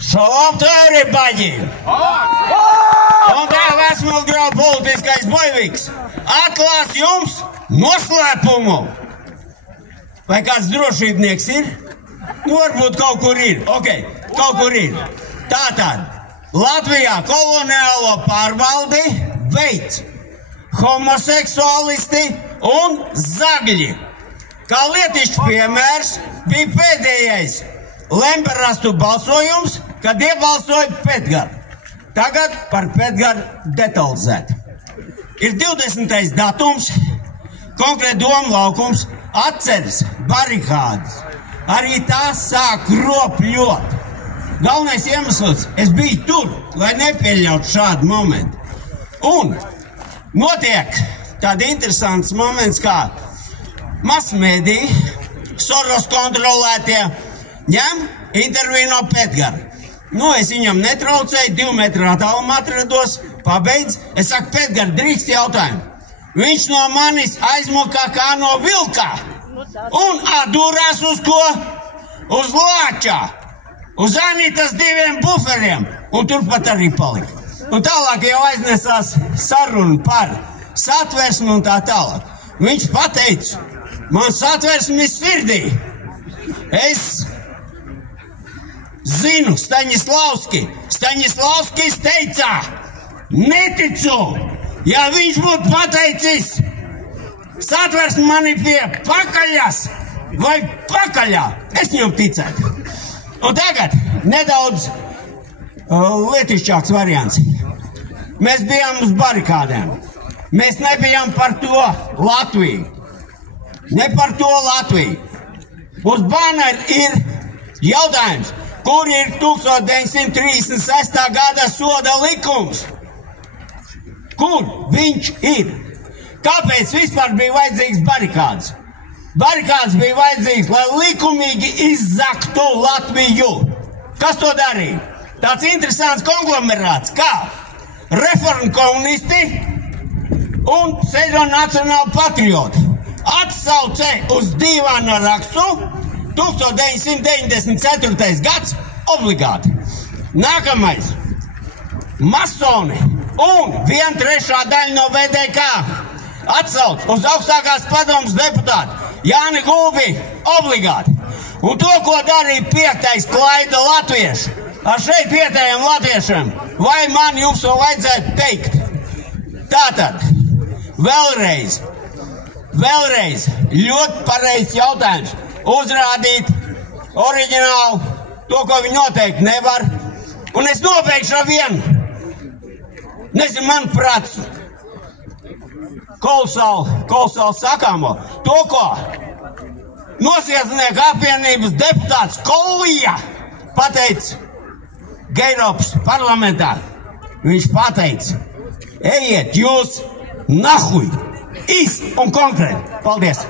Shalom to everybody! Un tā Vesmelgrava politiskais bojviks atklās jums noslēpumu. Vai kāds drošībnieks ir? Nu, varbūt kaut kur ir. Ok, kaut kur ir. Tātad, Latvijā koloniālo pārvaldi veids homoseksualisti un zagļi. Kā lietišķs piemērs bija pēdējais Lemberrastu balsojums, kad iebalsoja Petgaru. Tagad par Petgaru detalizēt. Ir 20. datums, konkrēt doma laukums, atceres, barikādes. Arī tās sāk ropļot. Galvenais iemesls, es biju tur, lai nepieļautu šādu momentu. Un notiek tādi interesants moments, kā masmediji, Soros kontrolētie, ņem interviju no Petgara. Nu, es viņam netraucēju, 2 metru attālumā atrados, pabeidz. Es saku, Petgar, drīkst jautājumu. Viņš no manis aizmokā kā no vilkā. Un atdūrās uz ko? Uz lāčā. Uz Anitas 2 buferiem. Un turpat arī palika. Un tālāk jau aiznesās sarunu par satversmi un tā tālāk. Viņš pateica, man satversmi sirdī. Es zinu, Staņislavskis teicā, neticu, ja viņš būtu pateicis, satversmi mani pie pakaļas vai pakaļā, es viņam ticētu. Un tagad nedaudz lietišķāks variants. Mēs bijām uz barikādēm. Mēs nebijām par to Latviju. Ne par to Latviju. Uz banera ir jautājums. Kur ir 1936. gada soda likums? Kur viņš ir? Kāpēc vispār bija vajadzīgs barikāds? Barikāds bija vajadzīgs, lai likumīgi izzaktu Latviju. Kas to darīja? Tāds interesants konglomerāts, kā reformu komunisti un pseido nacionāli patrioti. Atsaucē uz dīvānu rakstu 1994. gads obligāti. Nākamais. Masoni un 1/3 daļa no VDK atsauc uz augstākās padomas deputātu Jāni Gulbi obligāti. Un to, ko darīja 5. klaida latvieši ar šeit vietējiem latviešiem, vai man jums to vajadzētu teikt? Tātad, vēlreiz, ļoti pareizs jautājums. Uzrādīt oriģinālu, to, ko viņi noteikti nevar. Un es nobeigšu ar vienu. Nezinu, manuprāt, kolosāli sakāmo. To, ko Noziedznieku apvienības deputāts Kolija pateica Eiropas parlamentā. Viņš pateica, ejiet jūs nahuj, īsti un konkrēti. Paldies!